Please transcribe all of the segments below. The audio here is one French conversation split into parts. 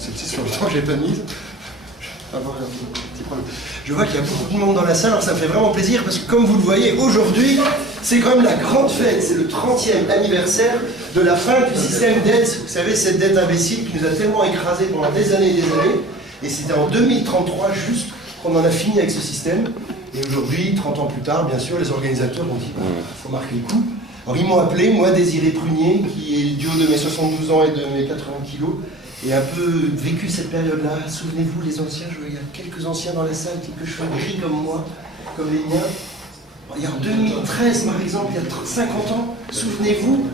Celle-ci sur le temps que je n'ai pas mise. Avoir un petit problème. Je vois qu'il y a beaucoup de monde dans la salle, alors ça me fait vraiment plaisir parce que comme vous le voyez, aujourd'hui, c'est quand même la grande fête, c'est le 30e anniversaire de la fin du système dette. Vous savez, cette dette imbécile qui nous a tellement écrasés pendant des années et des années. Et c'était en 2033 juste qu'on en a fini avec ce système. Et aujourd'hui, 30 ans plus tard, bien sûr, les organisateurs ont dit il faut marquer le coup. Alors ils m'ont appelé, moi Désiré Prunier, qui est du haut de mes 72 ans et de mes 80 kilos, et un peu vécu cette période-là. Souvenez-vous, les anciens, il y a quelques anciens dans la salle, quelques cheveux gris comme moi, comme les miens. Il y a en 2013, par exemple, il y a 50 ans, souvenez-vous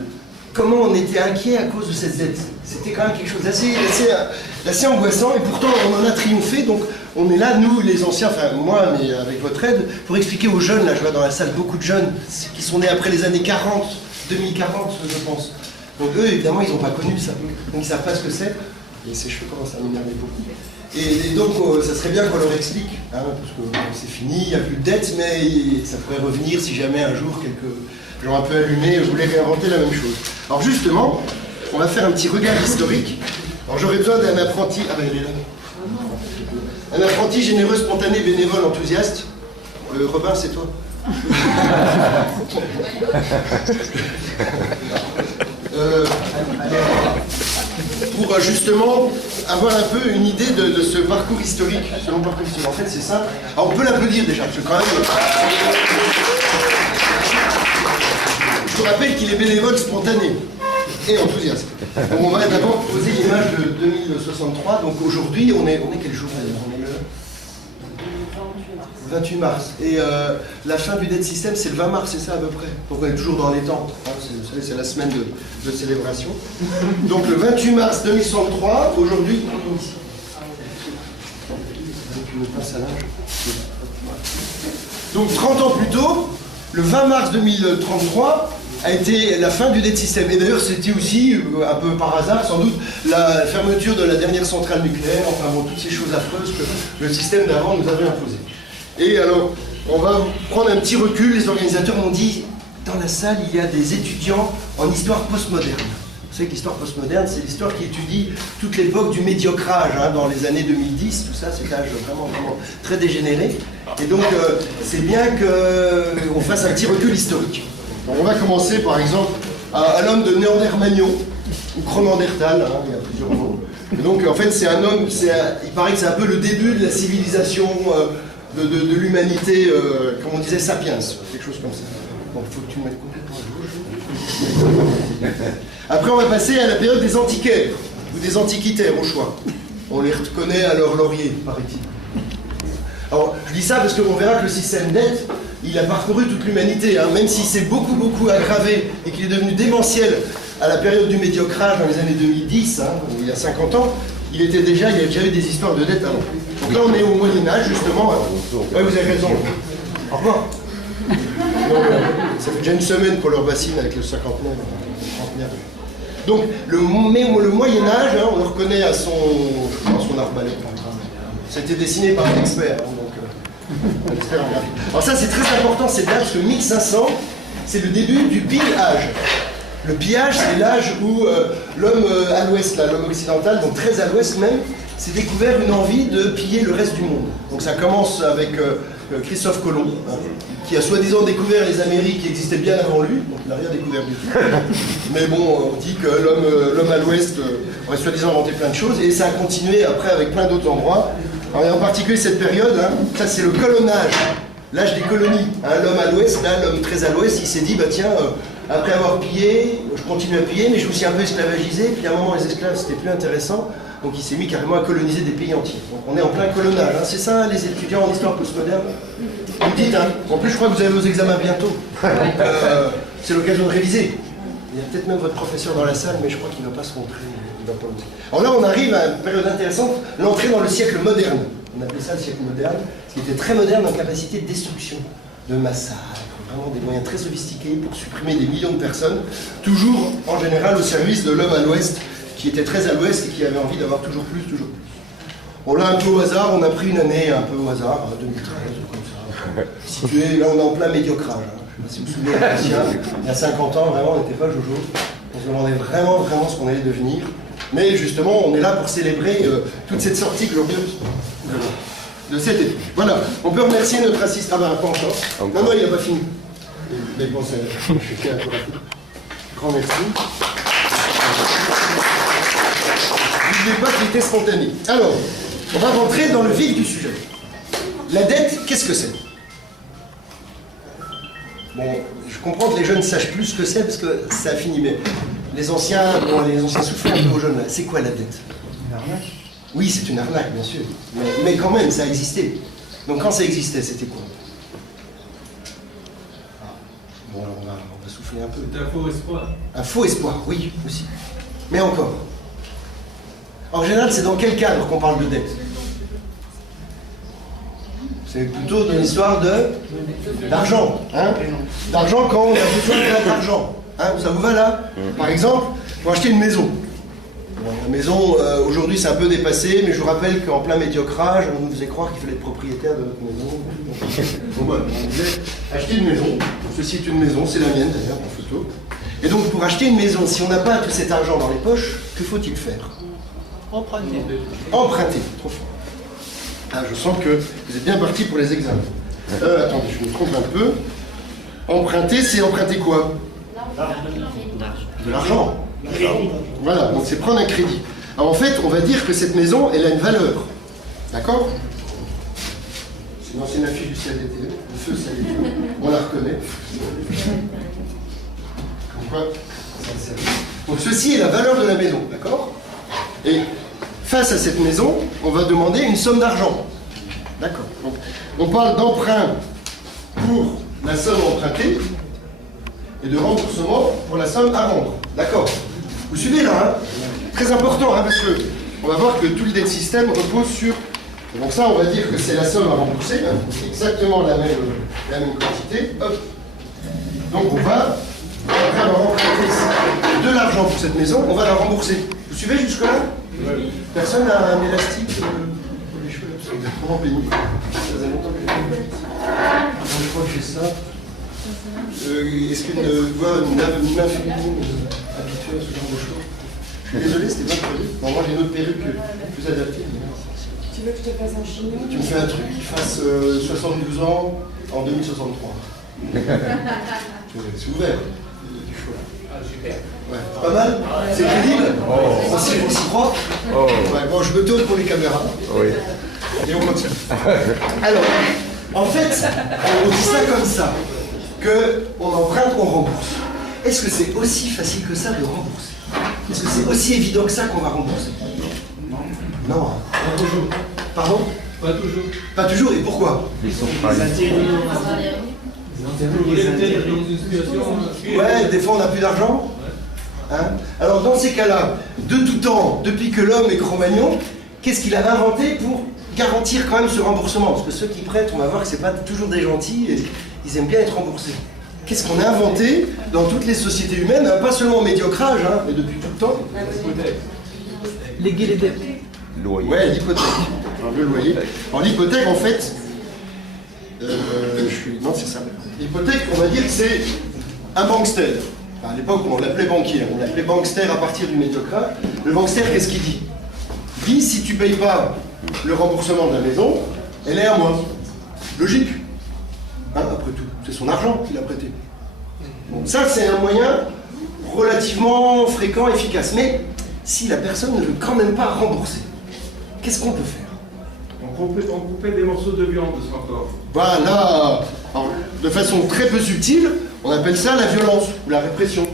comment on était inquiet à cause de cette dette. C'était quand même quelque chose d'assez angoissant, et pourtant on en a triomphé. Donc on est là, nous les anciens, enfin moi, mais avec votre aide, pour expliquer aux jeunes. Là je vois dans la salle beaucoup de jeunes qui sont nés après les années 40, 2040 je pense. Donc eux évidemment ils n'ont pas connu ça, donc ils ne savent pas ce que c'est. Et ces cheveux commencent à m'énerver beaucoup. Et donc ça serait bien qu'on leur explique, hein, parce que c'est fini, il n'y a plus de dette, mais ça pourrait revenir si jamais un jour quelques gens un peu allumés voulaient réinventer la même chose. Alors justement, on va faire un petit regard historique. Alors j'aurais besoin d'un apprenti... Ah ben il est là. Un apprenti généreux, spontané, bénévole, enthousiaste. Robin, c'est toi. Pour justement avoir un peu une idée de ce parcours historique, ce long parcours historique. En fait, c'est simple. Alors, on peut l'applaudir déjà, parce que quand même... Je vous rappelle qu'il est bénévole, spontané et enthousiaste. Donc, on va d'abord poser l'image de 2063. Donc aujourd'hui, on est quel jour d'ailleurs? On est le 28 mars. Et la fin du debt system, c'est le 20 mars, c'est ça à peu près. Donc on est toujours dans les temps. Hein, vous savez, c'est la semaine de célébration. Donc le 28 mars 2063, aujourd'hui, donc 30 ans plus tôt, le 20 mars 2033, a été la fin du debt system. Et d'ailleurs, c'était aussi, un peu par hasard, sans doute, la fermeture de la dernière centrale nucléaire, enfin bon, toutes ces choses affreuses que le système d'avant nous avait imposées. Et alors, on va prendre un petit recul. Les organisateurs m'ont dit, dans la salle, il y a des étudiants en histoire postmoderne. Vous savez que l'histoire postmoderne, c'est l'histoire qui étudie toute l'époque du médiocrage, hein, dans les années 2010, tout ça, cet âge vraiment très dégénéré. Et donc, c'est bien qu'on fasse un petit recul historique. Donc, on va commencer, par exemple, à l'homme de Néandermagnon, ou Chromandertal, hein, il y a plusieurs noms. Et donc, en fait, c'est un homme, il paraît que c'est un peu le début de la civilisation, de l'humanité, comme on disait, sapiens, quelque chose comme ça. Bon, il faut que tu me mettes complètement à gauche. Après, on va passer à la période des antiquaires, ou des antiquitaires, au choix. On les reconnaît à leur laurier, paraît-il. Alors, je dis ça parce qu'on verra que le système dette, il a parcouru toute l'humanité, hein, même si c'est beaucoup aggravé et qu'il est devenu démentiel à la période du médiocrage dans les années 2010, hein, il y a 50 ans, il y a déjà eu des histoires de dette avant. Donc là, on est au Moyen-Âge, justement. Oui, vous avez raison. Au revoir. Ça fait déjà une semaine qu'on leur bassine avec le cinquantenaire. Donc, le Moyen-Âge, hein, on le reconnaît à son arbalète. C'était dessiné par un expert. Hein, donc, un expert en graphique. Alors ça, c'est très important, cette date, parce que 1500, c'est le début du pillage. Le pillage, c'est l'âge où l'homme à l'ouest, l'homme occidental, donc très à l'ouest même, s'est découvert une envie de piller le reste du monde. Donc ça commence avec Christophe Colomb, hein, qui a soi-disant découvert les Amériques qui existaient bien avant lui, donc il n'a rien découvert du tout. Mais bon, on dit que l'homme à l'ouest aurait soi-disant inventé plein de choses, et ça a continué après avec plein d'autres endroits. Alors, et en particulier cette période, hein, ça c'est le colonnage, l'âge des colonies. Hein, l'homme à l'ouest, là, l'homme très à l'ouest, il s'est dit, bah tiens, après avoir pillé, je continue à piller, mais je me suis un peu esclavagisé, puis à un moment les esclaves c'était plus intéressant, donc il s'est mis carrément à coloniser des pays entiers. Donc on est en plein colonnage, hein. C'est ça les étudiants en histoire postmoderne. Vous me dites, hein. En plus je crois que vous avez vos examens bientôt, c'est l'occasion de réviser. Il y a peut-être même votre professeur dans la salle, mais je crois qu'il ne va pas se montrer. Alors là on arrive à une période intéressante, l'entrée dans le siècle moderne. On appelait ça le siècle moderne, ce qui était très moderne en capacité de destruction, de massacre. Vraiment des moyens très sophistiqués pour supprimer des millions de personnes, toujours en général au service de l'homme à l'ouest, qui était très à l'ouest et qui avait envie d'avoir toujours plus, toujours plus. On l'a un peu au hasard, on a pris une année un peu au hasard, 2013, comme ça, situé, là on est en plein médiocrage. Hein. Je ne sais pas si vous vous souvenez, il y a 50 ans, vraiment on n'était pas jojo, on se demandait vraiment ce qu'on allait devenir. Mais justement, on est là pour célébrer toute cette sortie glorieuse de cet été. Voilà, on peut remercier notre assistant. Ah ben, pas encore. Non, non, il n'a pas fini. Mais bon, je suis un peu rapide. Grand merci. N'oubliez pas qu'il était spontané. Alors, on va rentrer dans le vif du sujet. La dette, qu'est-ce que c'est? Bon, je comprends que les jeunes sachent plus ce que c'est parce que ça a fini, mais les anciens soufflent un peu aux jeunes là. C'est quoi la dette? Une arnaque. Oui, c'est une arnaque, bien sûr. Mais quand même, ça existait. Donc quand ça existait, c'était quoi? Bon, alors on va souffler un peu. C'est un faux espoir. Un faux espoir, oui, aussi. Mais encore. En général, c'est dans quel cadre qu'on parle de dette? C'est plutôt dans l'histoire d'argent. Hein? D'argent quand on a besoin d'argent. Hein? Ça vous va là? Par exemple, pour acheter une maison. Bon, la maison, aujourd'hui, c'est un peu dépassé, mais je vous rappelle qu'en plein médiocrage, on nous faisait croire qu'il fallait être propriétaire de notre maison. Bon, voilà, on disait, acheter une maison. Ceci est une maison, c'est la mienne d'ailleurs, en photo. Et donc, pour acheter une maison, si on n'a pas tout cet argent dans les poches, que faut-il faire? Emprunter. Emprunter, trop fort. Ah, je sens que vous êtes bien parti pour les examens. Attendez, je me trompe un peu. Emprunter, c'est emprunter quoi? De l'argent. Voilà, donc c'est prendre un crédit. Alors en fait, on va dire que cette maison, elle a une valeur. D'accord? C'est une ancienne affiche du CLDT, le feu CLDT. On la reconnaît. Comme quoi, ça me sert. Donc ceci est la valeur de la maison, d'accord? Et face à cette maison, on va demander une somme d'argent. D'accord. Donc, on parle d'emprunt pour la somme empruntée et de remboursement pour la somme à rendre. D'accord. Vous suivez là, hein? Très important, hein, parce que on va voir que tout le debt system repose sur... Donc ça, on va dire que c'est la somme à rembourser, hein, c'est exactement la même quantité. Hop. Donc on va avoir emprunté de l'argent pour cette maison, on va la rembourser. Vous suivez jusque-là? Oui. Personne n'a un élastique pour les cheveux? C'est exactement pénible. Ça faisait longtemps que je crois que j'ai ça. Est-ce qu'une voix, une main féminine habituée à ce genre de choses? Je suis désolé, c'était pas prévu. Moi, j'ai une autre perruque plus adaptée. Tu veux que je te fasse un chignon? Tu me fais un truc qui fasse 72 ans en 2063. C'est ouvert. Ah, super. Ouais. Pas mal? C'est crédible? On s'y croit? Ouais, bon, je me tourne pour les caméras. Oui. Et on continue. Alors, en fait, on dit ça comme ça, qu'on emprunte, on rembourse. Est-ce que c'est aussi facile que ça de rembourser? Est-ce que c'est aussi évident que ça qu'on va rembourser? Non. Non. Pas toujours. Pardon? Pas toujours. Pas toujours, et pourquoi? Ils sont Vous voulez peut-être être dans une situation... Ouais, des fois on n'a plus d'argent. Hein? Alors dans ces cas-là, de tout temps, depuis que l'homme est Cro-Magnon, qu'est-ce qu'il a inventé pour garantir quand même ce remboursement? Parce que ceux qui prêtent, on va voir que c'est pas toujours des gentils et ils aiment bien être remboursés. Qu'est-ce qu'on a inventé dans toutes les sociétés humaines, hein, pas seulement au médiocrage, hein, mais depuis tout le temps? Léguer les dettes. loyer. Ouais, l'hypothèque. Alors, le loyer. Alors l'hypothèque, en fait, non, c'est ça. L'hypothèque, on va dire que c'est un bankster. Enfin, à l'époque, on l'appelait banquier. On l'appelait bankster à partir du médiocrate. Le bankster, qu'est-ce qu'il dit? Il dit, si tu ne payes pas le remboursement de la maison, elle est à moi. Logique. Hein, après tout, c'est son argent qu'il a prêté. Donc ça, c'est un moyen relativement fréquent, efficace. Mais si la personne ne veut quand même pas rembourser, qu'est-ce qu'on peut faire? On coupait des morceaux de viande de son corps. Voilà. Alors, de façon très peu subtile, on appelle ça la violence ou la répression.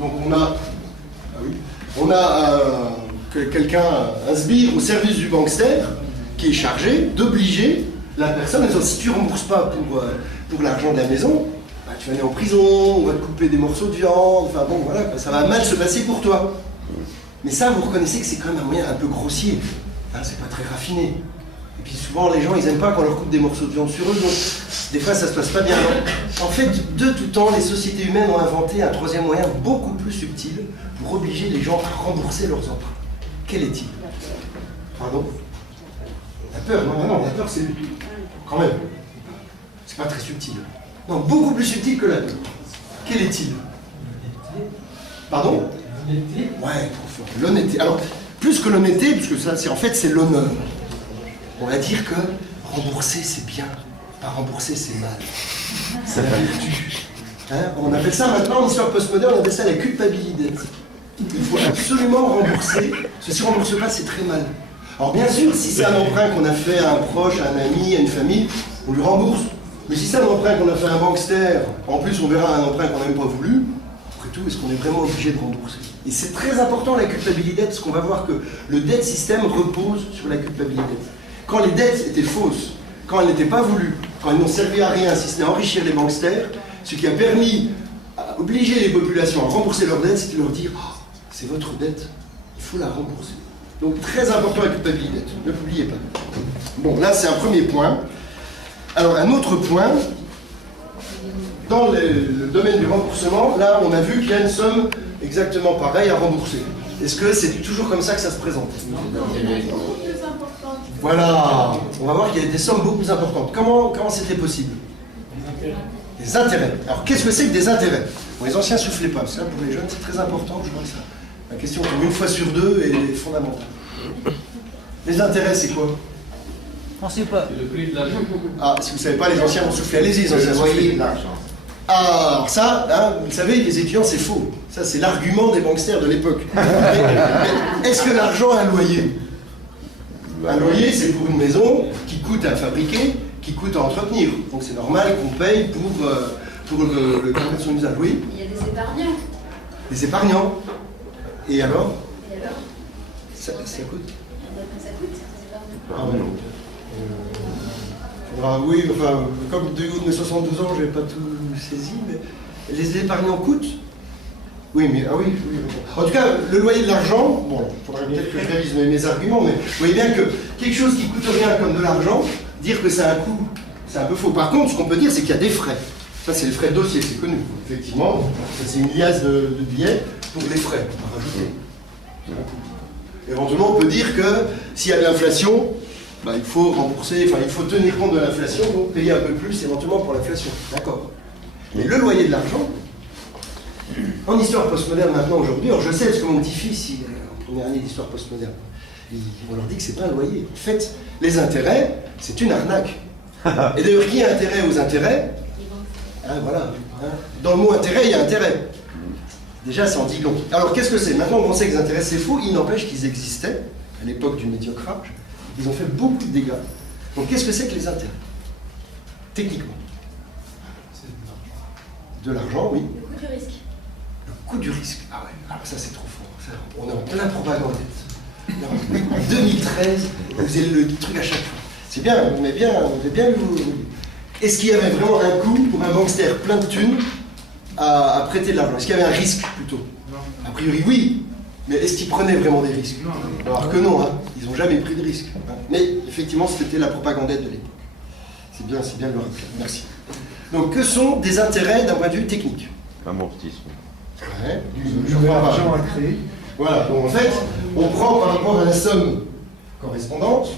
Donc on a quelqu'un, un sbire au service du bankster, qui est chargé d'obliger la personne, en disant, si tu ne rembourses pas pour l'argent de la maison, bah, tu vas aller en prison, on va te couper des morceaux de viande, enfin bon voilà, ça va mal se passer pour toi. Mais ça, vous reconnaissez que c'est quand même un moyen un peu grossier, hein, c'est pas très raffiné. Et puis souvent les gens ils aiment pas qu'on leur coupe des morceaux de viande sur eux, donc des fois ça se passe pas bien. En fait, de tout temps, les sociétés humaines ont inventé un troisième moyen beaucoup plus subtil pour obliger les gens à rembourser leurs emprunts. Quel est-il? Pardon? La peur, non, la peur c'est quand même. C'est pas très subtil. Non, beaucoup plus subtil que la peur. Quel est-il? Pardon? Ouais, trop fort. L'honnêteté. Alors, plus que l'honnêteté, puisque ça, c'est en fait, c'est l'honneur. On va dire que rembourser, c'est bien. Pas rembourser, c'est mal. C'est la vertu. Hein, on appelle ça maintenant, en histoire postmoderne, on appelle ça la culpabilité. Il faut absolument rembourser, parce que si on ne rembourse pas, c'est très mal. Alors bien sûr, si c'est un emprunt qu'on a fait à un proche, à un ami, à une famille, on lui rembourse. Mais si c'est un emprunt qu'on a fait à un bankster, en plus on verra un emprunt qu'on n'a même pas voulu, après tout, est-ce qu'on est vraiment obligé de rembourser? Et c'est très important la culpabilité, parce qu'on va voir que le debt system repose sur la culpabilité. Quand les dettes étaient fausses, quand elles n'étaient pas voulues, quand elles n'ont servi à rien, si ce n'est à enrichir les banksters, ce qui a permis à obliger les populations à rembourser leurs dettes, c'était de leur dire oh, c'est votre dette, il faut la rembourser. Donc très important la culpabilité, ne l'oubliez pas. Bon, là c'est un premier point. Alors un autre point, dans le domaine du remboursement, là on a vu qu'il y a une somme exactement pareille à rembourser. Est-ce que c'est toujours comme ça que ça se présente? Voilà, on va voir qu'il y a des sommes beaucoup plus importantes. Comment c'était possible? Des intérêts. Alors qu'est-ce que c'est que des intérêts? Bon, les anciens ne soufflaient pas, ça pour les jeunes c'est très important, je vois ça. La question comme une fois sur deux est fondamentale. Les intérêts c'est quoi? On ne sait pas. C'est le prix de l'argent. Ah, si vous ne savez pas, les anciens vont souffler, allez-y, les anciens souffler. Ah, alors ça, hein, vous savez, les étudiants c'est faux. Ça c'est l'argument des banksters de l'époque. Mais est-ce que l'argent a un loyer? Un loyer c'est pour une maison qui coûte à fabriquer, qui coûte à entretenir. Donc c'est normal qu'on paye pour le carnet de son usage. Oui. Il y a des épargnants. Les épargnants. Et alors? Et alors? Ça coûte? Ça coûte, ces épargnants. Ah ouais. Oui, enfin, comme du haut de mes 72 ans, je n'ai pas tout saisi, mais les épargnants coûtent? Oui, mais ah oui, oui. En tout cas, le loyer de l'argent, bon, il faudrait peut-être que je révise mes arguments, mais vous voyez bien que quelque chose qui coûte rien comme de l'argent, dire que c'est un coût, c'est un peu faux. Par contre, ce qu'on peut dire, c'est qu'il y a des frais. Ça, c'est les frais de dossier, c'est connu. Effectivement, ça, c'est une liasse de billets pour les frais, à rajouter. Éventuellement, on peut dire que s'il y a de l'inflation, bah, il faut rembourser, enfin, il faut tenir compte de l'inflation, donc payer un peu plus éventuellement pour l'inflation. D'accord. Mais le loyer de l'argent, en histoire postmoderne maintenant, aujourd'hui, alors je sais, parce que mon petit-fils, il est en première année d'histoire postmoderne, on leur dit que c'est pas un loyer. En fait, les intérêts, c'est une arnaque. Et d'ailleurs, qui a intérêt aux intérêts? Hein, voilà. Hein. Dans le mot intérêt, il y a intérêt. Déjà, ça en dit long. Alors, qu'est-ce que c'est? Maintenant qu'on sait que les intérêts, c'est faux, il n'empêche qu'ils existaient, à l'époque du médiocrage. Ils ont fait beaucoup de dégâts. Donc, qu'est-ce que c'est que les intérêts? Techniquement. De l'argent, oui. Le coût du risque. Le coût du risque. Ah ouais, alors ça c'est trop fort. Ça, on est en plein propagande. En 2013, vous avez le truc à chaque fois. C'est bien, on est bien vu. Est-ce qu'il y avait vraiment un coût pour un bankster plein de thunes à prêter de l'argent? Est-ce qu'il y avait un risque plutôt? A priori oui, mais est-ce qu'ils prenaient vraiment des risques? Alors que non, hein. Ils n'ont jamais pris de risques. Hein. Mais effectivement, c'était la propagandette de l'époque. C'est bien de le rappeler. Merci. Donc, que sont des intérêts d'un point de vue technique? Amortissement. Ouais, je vois l'argent à créer. Voilà, donc en fait, on prend par rapport à la somme correspondante,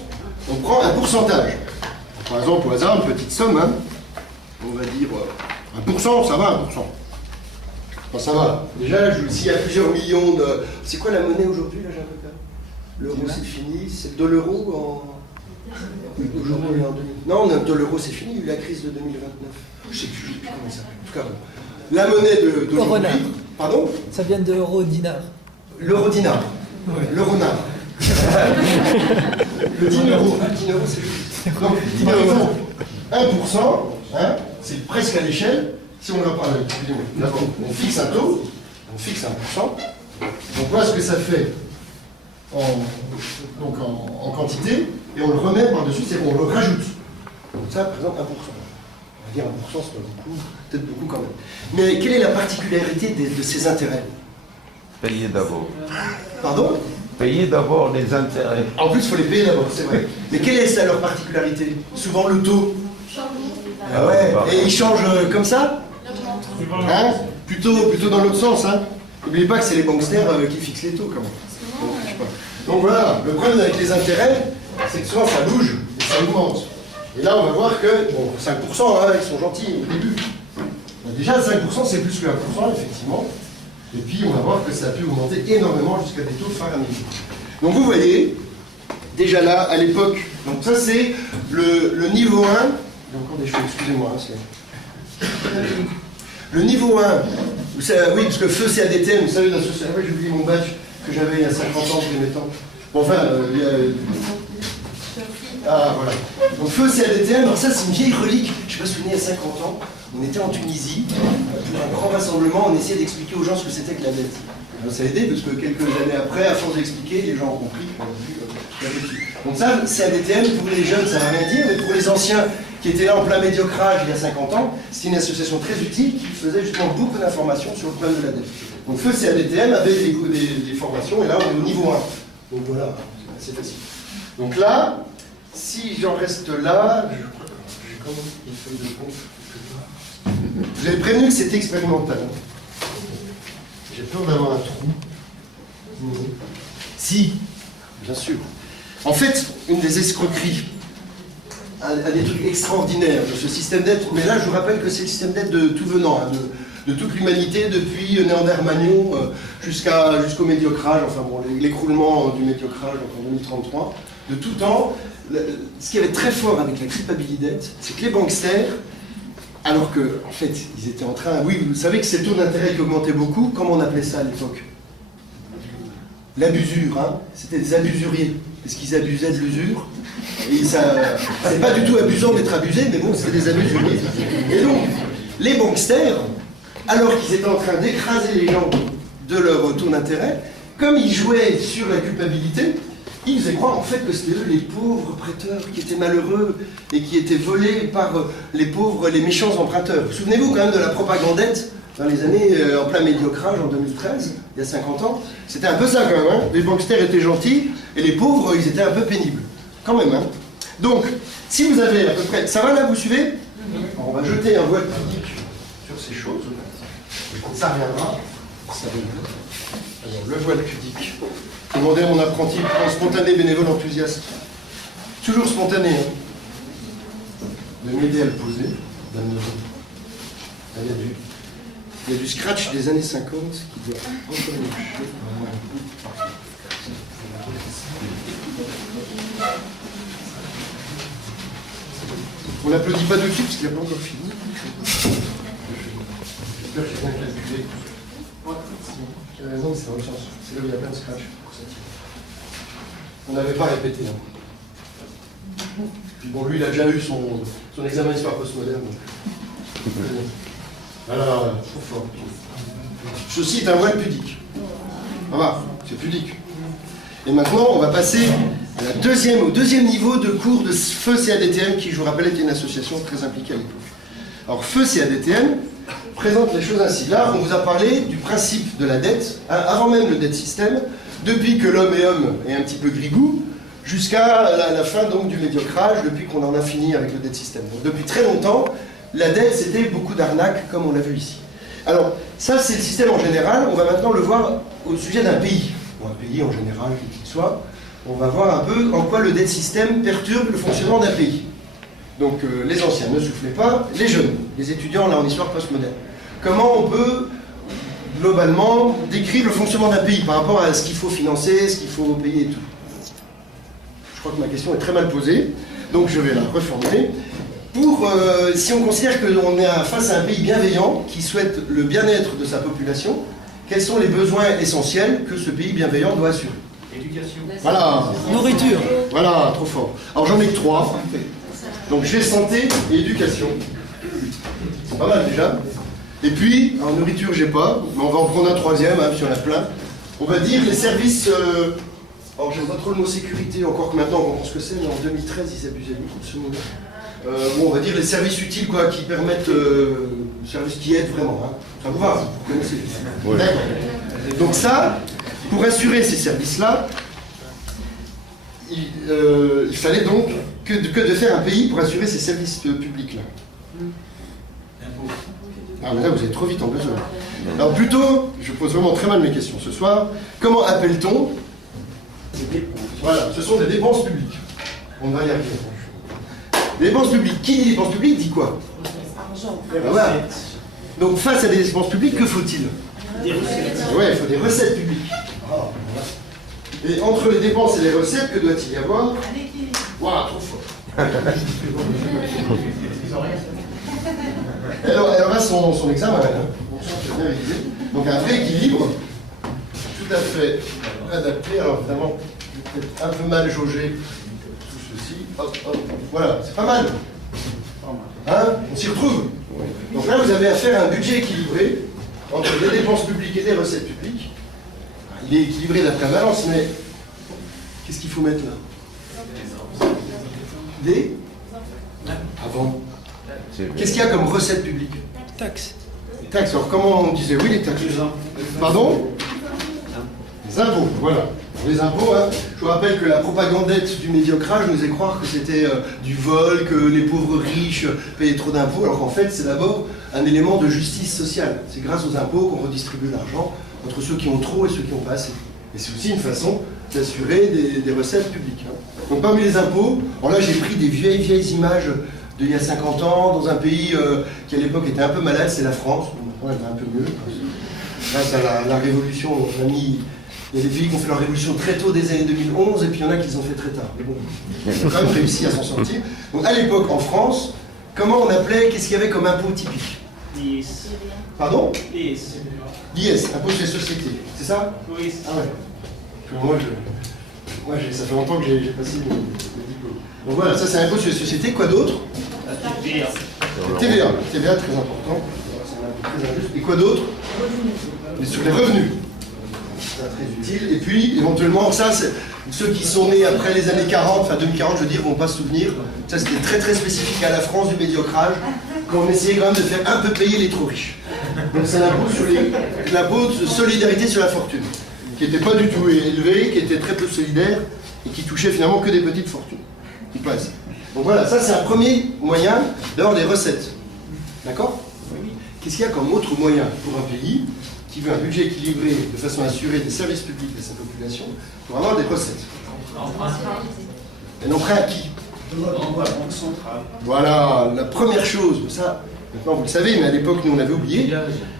on prend un pourcentage. Par exemple, au hasard, une petite somme, hein, on va dire 1%, ça va, 1%. Enfin, ça va. Déjà, s'il y a plusieurs millions de... C'est quoi la monnaie aujourd'hui, là, j'ai un peu peur? L'euro, c'est fini. C'est de l'euro en... Aujourd'hui, on est en 2000. Non, de l'euro, c'est fini, il y a eu la crise de 2029. Je sais plus comment ça s'appelle. En tout cas, bon. La monnaie d'aujourd'hui... Pardon? Ça vient de euro dinar. L'euro-dinar. Ouais. L'euro-nar. Le 10 euros. 10 euros, c'est juste. Donc, par exemple, 1%, hein, c'est presque à l'échelle. Si on reprend d'abord, on fixe un taux, on fixe 1%. Donc voilà ce que ça fait en quantité, et on le remet par-dessus, c'est qu'on le rajoute. Donc ça, par exemple, 1%. On va dire 1%, c'est pas beaucoup, peut-être beaucoup quand même. Mais quelle est la particularité de ces intérêts? Payer d'abord. Pardon? Payer d'abord les intérêts. En plus, il faut les payer d'abord, c'est vrai. Mais quelle est ça leur particularité? Souvent le taux. Ah ouais, et ils changent comme ça? Hein? Plutôt dans l'autre sens. Hein? N'oubliez pas que c'est les banksters qui fixent les taux quand même. Donc voilà, le problème avec les intérêts, c'est que souvent ça bouge et ça augmente. Et là, on va voir que, bon, 5%, hein, ils sont gentils au début. Déjà, 5%, c'est plus que 1%, effectivement. Et puis on va voir que ça a pu augmenter énormément jusqu'à des taux faramineux. Donc vous voyez, déjà là, à l'époque, donc ça c'est le niveau 1. Il y a encore des choses, excusez-moi. Le niveau 1, oui, parce que feu CADTM, vous savez, l'association, j'ai oublié mon badge que j'avais il y a 50 ans, je les mettant. Bon, enfin, ah, voilà. Donc feu CADTM, alors ça c'est une vieille relique, je ne sais pas si vous souvenez, il y a 50 ans, on était en Tunisie, pour un grand rassemblement, on essayait d'expliquer aux gens ce que c'était que la dette. Ça a aidé, parce que quelques années après, à force d'expliquer, les gens ont compris qu'on a vu la dette. Donc ça, CADTM, pour les jeunes, ça ne va rien dire, mais pour les anciens qui étaient là en plein médiocrage il y a 50 ans, c'était une association très utile qui faisait justement beaucoup d'informations sur le problème de la dette. Donc feu CADTM avait des formations, et là on est au niveau 1. Donc voilà, c'est assez facile. Donc là, si j'en reste là, je crois que j'ai quand même une feuille de compte quelque part. Je vous avais prévenu que c'était expérimental. J'ai peur d'avoir un trou. Si, bien sûr. En fait, une des escroqueries, un des trucs extraordinaires de ce système d'aide, mais là je vous rappelle que c'est le système d'aide de tout venant, hein, de toute l'humanité, depuis Néandermanion jusqu'au médiocrage, enfin bon, l'écroulement du médiocrage en 2033, de tout temps. Ce qui avait très fort avec la culpabilité, c'est que les banksters, alors que, en fait, ils étaient en train... Oui, vous savez que c'est le taux d'intérêt qui augmentait beaucoup. Comment on appelait ça à l'époque? L'abusure, hein. C'était des abusuriers, parce qu'ils abusaient de l'usure. Et ça... C'est pas du tout abusant d'être abusé, mais bon, c'était des abusuriers. Et donc, les banksters, alors qu'ils étaient en train d'écraser les gens de leur taux d'intérêt, comme ils jouaient sur la culpabilité, ils faisaient croire en fait que c'était eux les pauvres prêteurs qui étaient malheureux et qui étaient volés par les pauvres, les méchants emprunteurs. Souvenez-vous quand même de la propagandette dans les années en plein médiocrage en 2013, il y a 50 ans. C'était un peu ça quand même, hein. Les banksters étaient gentils et les pauvres, ils étaient un peu pénibles. Quand même, hein. Donc, si vous avez à peu près... Ça va là, vous suivez? Alors, on va jeter un voile pudique sur ces choses. Ça reviendra. Ça reviendra. Alors, le voile pudique. Demandez à mon apprenti, spontané, bénévole, enthousiaste. Toujours spontané, hein. De m'aider à le poser. Il y a du scratch des années 50 qui doit encore marcher. On n'applaudit pas tout de suite parce qu'il n'a pas encore fini. J'espère que j'ai bien calculé. J'ai raison, c'est dans le sens. C'est là où il y a plein de scratch. On n'avait pas répété. Hein. Puis bon, lui, il a déjà eu son examen d'histoire postmoderne. Voilà, trop fort. Ceci est un voile pudique. Voilà, c'est pudique. Et maintenant, on va passer au deuxième niveau de cours de Feu CADTM, qui, je vous rappelle, était une association très impliquée à l'époque. Alors, Feu CADTM présente les choses ainsi. Là, on vous a parlé du principe de la dette, hein, avant même le dette système, depuis que l'homme est homme et un petit peu grigou, jusqu'à la fin donc, du médiocrage, depuis qu'on en a fini avec le dette système. Donc, depuis très longtemps, la dette, c'était beaucoup d'arnaques, comme on l'a vu ici. Alors, ça, c'est le système en général. On va maintenant le voir au sujet d'un pays. Ou un pays en général, quel qu'il soit. On va voir un peu en quoi le dette système perturbe le fonctionnement d'un pays. Donc, les anciens, ne soufflez pas. Les jeunes, les étudiants, là, en histoire postmoderne. Comment on peut, globalement, décrire le fonctionnement d'un pays par rapport à ce qu'il faut financer, ce qu'il faut payer et tout. Je crois que ma question est très mal posée. Donc, je vais la reformuler. Si on considère qu'on est face à un pays bienveillant qui souhaite le bien-être de sa population, quels sont les besoins essentiels que ce pays bienveillant doit assurer? Éducation. Voilà. Nourriture. Voilà, trop fort. Alors j'en ai que 3. Donc j'ai santé et éducation. C'est pas mal déjà. Et puis, en nourriture j'ai pas, mais on va en prendre un troisième, hein, si on a plein. On va dire les services... alors j'aime pas trop le mot sécurité, encore que maintenant on comprend ce que c'est, mais en 2013 ils abusaient beaucoup de ce mot-là. Bon, on va dire les services utiles quoi, qui permettent, services qui aident vraiment. Hein. Ça vous va, vous connaissez. Oui. D'accord. Donc ça, pour assurer ces services-là, il fallait donc que de faire un pays pour assurer ces services publics-là. Ah mais là vous êtes trop vite en besoin. Alors plutôt, je pose vraiment très mal mes questions ce soir, comment appelle-t-on? Voilà, ce sont des dépenses publiques. On va y arriver. Les dépenses publiques. Qui dit dépenses publiques dit quoi? Argent. Ben voilà. Donc face à des dépenses publiques, que faut-il? Ouais, il faut des recettes publiques. Ah, voilà. Et entre les dépenses et les recettes, que doit-il y avoir? Waouh, trop fort. Alors là, son examen, hein. Bon, ça, je vais bien réviser. Donc un vrai équilibre, tout à fait adapté. Alors évidemment, je vais peut-être un peu mal jauger tout ceci. Hop, hop, voilà, c'est pas mal. Hein? On s'y retrouve. Donc là, vous avez affaire à un budget équilibré entre les dépenses publiques et les recettes publiques. Il est équilibré d'après balance, mais qu'est-ce qu'il faut mettre là? Des avant. Qu'est-ce qu'il y a comme recettes publiques? Taxe. Les taxes. Alors comment on disait? Oui, les taxes. Pardon? Les impôts, voilà. Les impôts, hein. Je vous rappelle que la propagandette du médiocrage nous faisait croire que c'était du vol, que les pauvres riches payaient trop d'impôts, alors qu'en fait c'est d'abord un élément de justice sociale. C'est grâce aux impôts qu'on redistribue l'argent entre ceux qui ont trop et ceux qui ont pas assez. Et c'est aussi une façon d'assurer des recettes publiques. Hein. Donc parmi les impôts, alors là j'ai pris des vieilles images d'il y a 50 ans, dans un pays qui à l'époque était un peu malade, c'est la France. Maintenant elle va un peu mieux. Grâce à la révolution, on a mis... Il y a des pays qui ont fait leur révolution très tôt des années 2011, et puis il y en a qui les ont fait très tard. Mais bon, ils ont quand même réussi à s'en sortir. Donc à l'époque, en France, comment on appelait, qu'est-ce qu'il y avait comme impôt typique? l'IS. Pardon? l'IS. L'IS, impôt sur les sociétés, c'est ça? Oui. Ah ouais. Parce que moi, ça fait longtemps que j'ai passé le diplôme. Donc voilà, ça c'est impôt sur les sociétés. Quoi d'autre? La TVA. TVA. TVA, très important. C'est un impôt très injuste. Et quoi d'autre? Mais sur les revenus. C'est très utile. Et puis, éventuellement, ça, ceux qui sont nés après les années 40, enfin 2040, je veux dire, vont pas se souvenir. Ça, c'était très spécifique à la France du médiocrage, quand on essayait quand même de faire un peu payer les trop riches. Donc c'est l'impôt de solidarité sur la fortune, qui n'était pas du tout élevé, qui était très peu solidaire, et qui touchait finalement que des petites fortunes. Qui passent. Donc voilà, ça c'est un premier moyen d'avoir des recettes. D'accord? Qu'est-ce qu'il y a comme autre moyen pour un pays qui veut un budget équilibré de façon à assurer des services publics à sa population pour avoir des recettes? Un emprunt à qui? Voilà, la première chose, ça, maintenant vous le savez, mais à l'époque nous on avait oublié,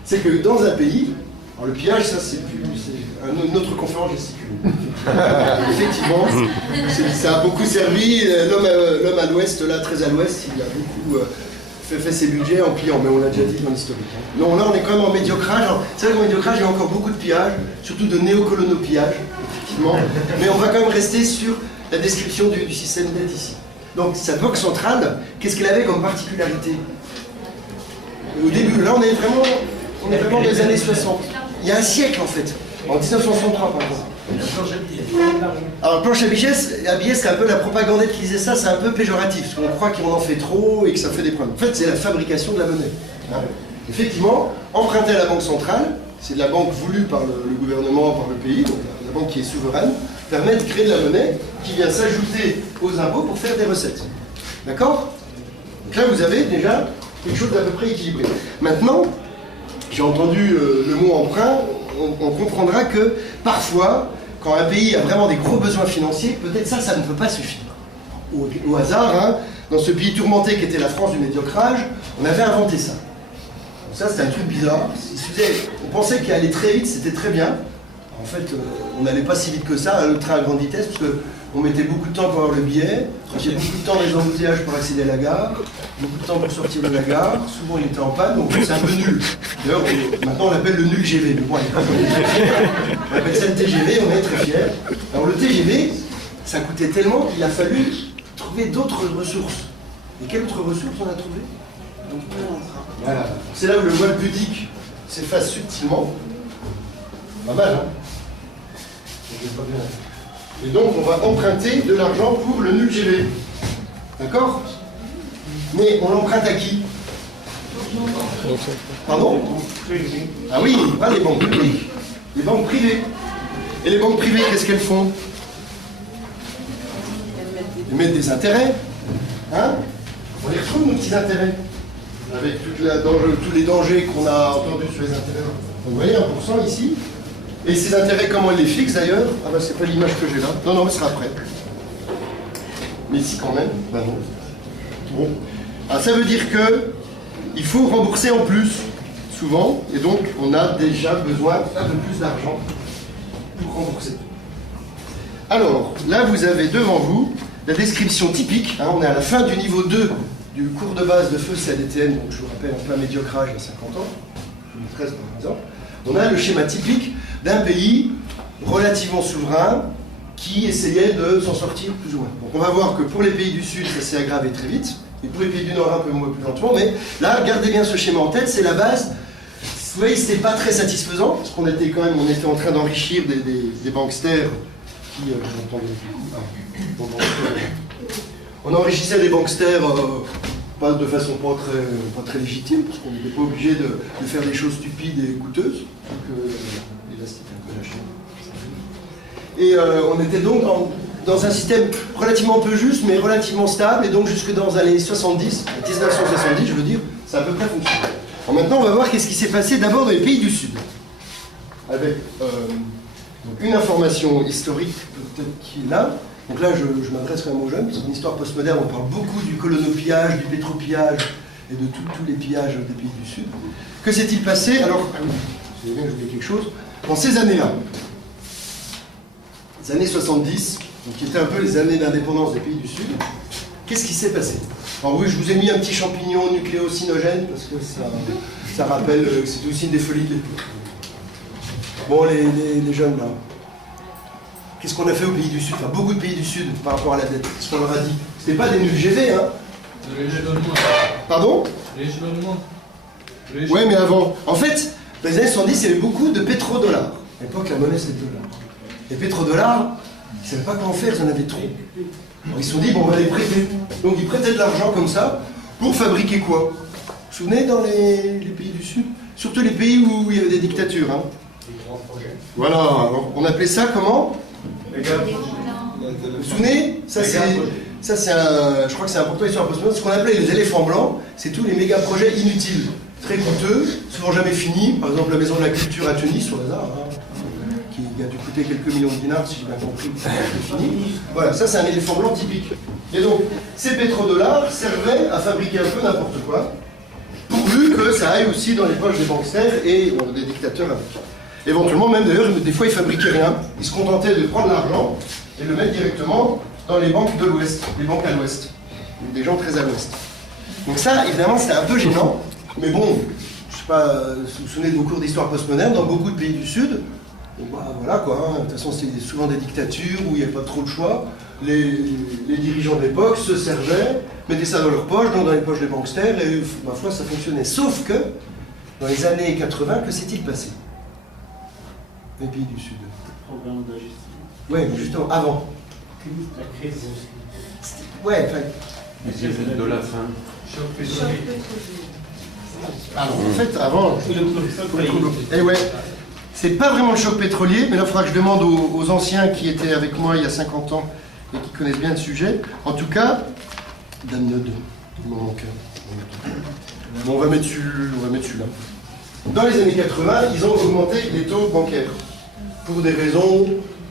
c'est que dans un pays, alors le pillage, ça c'est une autre conférence gesticule. Effectivement, ça a beaucoup servi, l'homme à l'ouest, là très à l'ouest, il a beaucoup fait ses budgets en pillant, mais on l'a déjà dit dans l'historique. Hein. Non, là on est quand même en médiocrage. C'est vrai qu'en médiocrage, il y a encore beaucoup de pillage, surtout de néocolonopillage, effectivement. Mais on va quand même rester sur la description du système d'aide ici. Donc, cette banque centrale, qu'est-ce qu'elle avait comme particularité? Au début, là on est vraiment dans les années 60. Il y a un siècle en fait, en 1963 par exemple. Alors, planche à billets, c'est un peu la propagandette qui disait ça, c'est un peu péjoratif, parce qu'on croit qu'on en fait trop et que ça fait des problèmes. En fait, c'est la fabrication de la monnaie. Hein. Effectivement, emprunter à la banque centrale, c'est de la banque voulue par le gouvernement, par le pays, donc la banque qui est souveraine, permet de créer de la monnaie qui vient s'ajouter aux impôts pour faire des recettes. D'accord? Donc là, vous avez déjà quelque chose d'à peu près équilibré. Maintenant, j'ai entendu le mot emprunt, on comprendra que parfois, quand un pays a vraiment des gros besoins financiers, peut-être ça ne peut pas suffire. Au hasard, hein, dans ce pays tourmenté qui était la France du médiocrage, on avait inventé ça. Donc ça, c'était un truc bizarre. On pensait qu'il allait très vite, c'était très bien. En fait, on n'allait pas si vite que ça, le train à grande vitesse, parce qu'on mettait beaucoup de temps pour avoir le billet, il y avait beaucoup de temps dans les embouteillages pour accéder à la gare, beaucoup de temps pour sortir de la gare, souvent il était en panne, donc c'est un peu nul. D'ailleurs, maintenant on l'appelle le nul GV, mais bon, on appelle ça le TGV, on est très fiers. Alors le TGV, ça coûtait tellement qu'il a fallu trouver d'autres ressources. Et quelles autres ressources on a trouvé? Voilà. C'est là où le voile pudique s'efface subtilement. Pas mal, hein? Et donc, on va emprunter de l'argent pour le nul GV. D'accord? Mais on l'emprunte à qui? Pardon? Ah oui, pas les banques publiques, les banques privées. Et les banques privées, qu'est-ce qu'elles font? Elles mettent des intérêts. Hein? On les retrouve, nos petits intérêts. Avec tous les dangers qu'on a entendus sur les intérêts. Donc, vous voyez, 1% ici. Et ces intérêts, comment ils les fixent d'ailleurs? Ah bah c'est pas l'image que j'ai là. Non, mais ce sera après. Mais ici quand même, bah non. Bon. Alors ça veut dire que il faut rembourser en plus souvent, et donc on a déjà besoin d'un peu plus d'argent pour rembourser. Alors, là vous avez devant vous la description typique, hein, on est à la fin du niveau 2 du cours de base de feu CADTN, donc je vous rappelle en plein médiocrage il y a 50 ans, 2013 par exemple. On a le schéma typique d'un pays relativement souverain qui essayait de s'en sortir plus ou moins. Donc on va voir que pour les pays du Sud, ça s'est aggravé très vite, et pour les pays du Nord un peu moins plus lentement, mais là, gardez bien ce schéma en tête, c'est la base. Vous voyez, c'était pas très satisfaisant, parce qu'on était quand même, on était en train d'enrichir des banksters qui... on enrichissait des banksters pas de façon pas très légitime, parce qu'on n'était pas obligé de faire des choses stupides et coûteuses. Donc, l'élastique un peu lâché. Et on était donc dans un système relativement peu juste, mais relativement stable, et donc jusque dans les années 70, 1970, je veux dire, ça a à peu près fonctionné. Alors maintenant, on va voir qu'est-ce qui s'est passé d'abord dans les pays du Sud. Avec une information historique, peut-être qui est là. Donc là, je m'adresse quand même aux jeunes, parce qu'en histoire postmoderne, on parle beaucoup du colonopillage, du pétropillage, et de tous les pillages des pays du Sud. Que s'est-il passé? Alors, vous avez bien que j'oublie quelque chose. Dans ces années-là, les années 70, donc qui étaient un peu les années d'indépendance des pays du Sud, qu'est-ce qui s'est passé? Alors oui, je vous ai mis un petit champignon nucléosinogène, parce que ça rappelle que c'était aussi une des folies de l'époque. Bon, les jeunes, là. Qu'est-ce qu'on a fait aux pays du Sud? Enfin, beaucoup de pays du Sud par rapport à la dette. Ce qu'on leur a dit. C'était pas des nuls GV, hein? Pardon? Ouais, mais avant. En fait, dans les années 70, il y avait beaucoup de pétrodollars. À l'époque, la monnaie, c'était le dollar. Les pétrodollars, ils ne savaient pas quoi en faire, ils en avaient trop. Alors, ils se sont dit, bon, on va les prêter. Donc, ils prêtaient de l'argent comme ça pour fabriquer quoi? Vous vous souvenez, dans les pays du Sud? Surtout les pays où il y avait des dictatures. Hein. Des grands projets. Voilà, alors, on appelait ça comment? Vous vous souvenez? Ça c'est un, je crois que c'est important sur la postmoderne. Ce qu'on appelait les éléphants blancs, c'est tous les méga projets inutiles, très coûteux, souvent jamais finis. Par exemple, la maison de la culture à Tunis, au hasard, hein, qui a dû coûter quelques millions de dinars, si j'ai bien compris, c'est fini. Voilà, ça c'est un éléphant blanc typique. Et donc, ces pétrodollars servaient à fabriquer un peu n'importe quoi, pourvu que ça aille aussi dans les poches des banksters et des dictateurs avec. Éventuellement, même d'ailleurs, des fois, ils fabriquaient rien. Ils se contentaient de prendre l'argent et le mettre directement dans les banques de l'Ouest, les banques à l'Ouest, des gens très à l'Ouest. Donc ça, évidemment, c'était un peu gênant. Mais bon, je sais pas, si vous vous souvenez de vos cours d'histoire postmoderne, dans beaucoup de pays du Sud, bon, bah, voilà quoi, hein. De toute façon, c'était souvent des dictatures où il n'y avait pas trop de choix. Les dirigeants de l'époque se servaient, mettaient ça dans leur poche, donc dans les poches des banksters, et ma foi, ça fonctionnait. Sauf que, dans les années 80, que s'est-il passé? Les pays du Sud. Programme d'ajustement. Oui, justement, avant. La crise. Ouais, enfin. Les effets de la fin. Choc pétrolier. Alors, en fait, avant. Eh ouais. C'est pas vraiment le choc pétrolier, mais là, il faudra que je demande aux anciens qui étaient avec moi il y a 50 ans et qui connaissent bien le sujet. En tout cas, Dame Node, il m'en manque un. Bon, on va mettre celui-là. Dans les années 80, ils ont augmenté les taux bancaires. Pour des raisons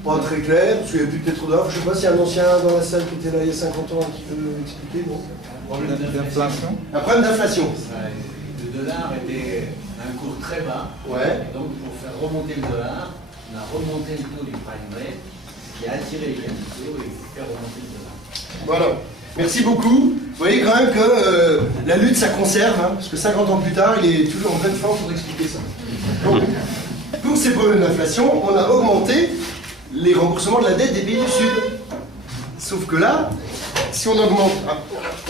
pas très claires, parce qu'il n'y a plus de pétrodollars. Je ne sais pas s'il y a un ancien dans la salle qui était là il y a 50 ans qui veut expliquer. Bon. D'inflation. Un problème d'inflation. Le dollar était à un cours très bas. Ouais. Donc pour faire remonter le dollar, on a remonté le taux du prime rate, qui a attiré les capitaux et fait remonter le dollar. Voilà. Merci beaucoup. Vous voyez quand même que la lutte, ça conserve, hein, parce que 50 ans plus tard, il est toujours en pleine forme pour expliquer ça. Donc, pour ces problèmes d'inflation, on a augmenté les remboursements de la dette des pays du Sud. Sauf que là, si on augmente... Ah,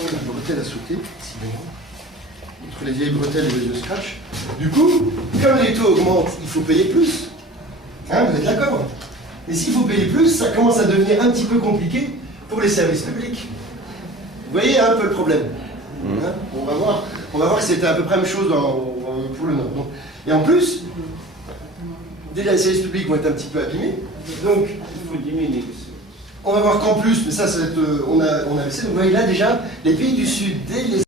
la bretelle a sauté, entre les vieilles bretelles et les vieux scratch. Du coup, comme les taux augmentent, il faut payer plus. Hein, vous êtes d'accord? Et s'il faut payer plus, ça commence à devenir un petit peu compliqué pour les services publics. Vous voyez un peu le problème. Hein, on va voir que c'était à peu près la même chose pour le Nord. Donc, et en plus, déjà les services publics vont être un petit peu abîmés. Donc, Il faut diminuer. on va voir qu'en plus, mais ça va être, on a baissé. Donc, vous voyez là déjà, les pays du Sud, dès les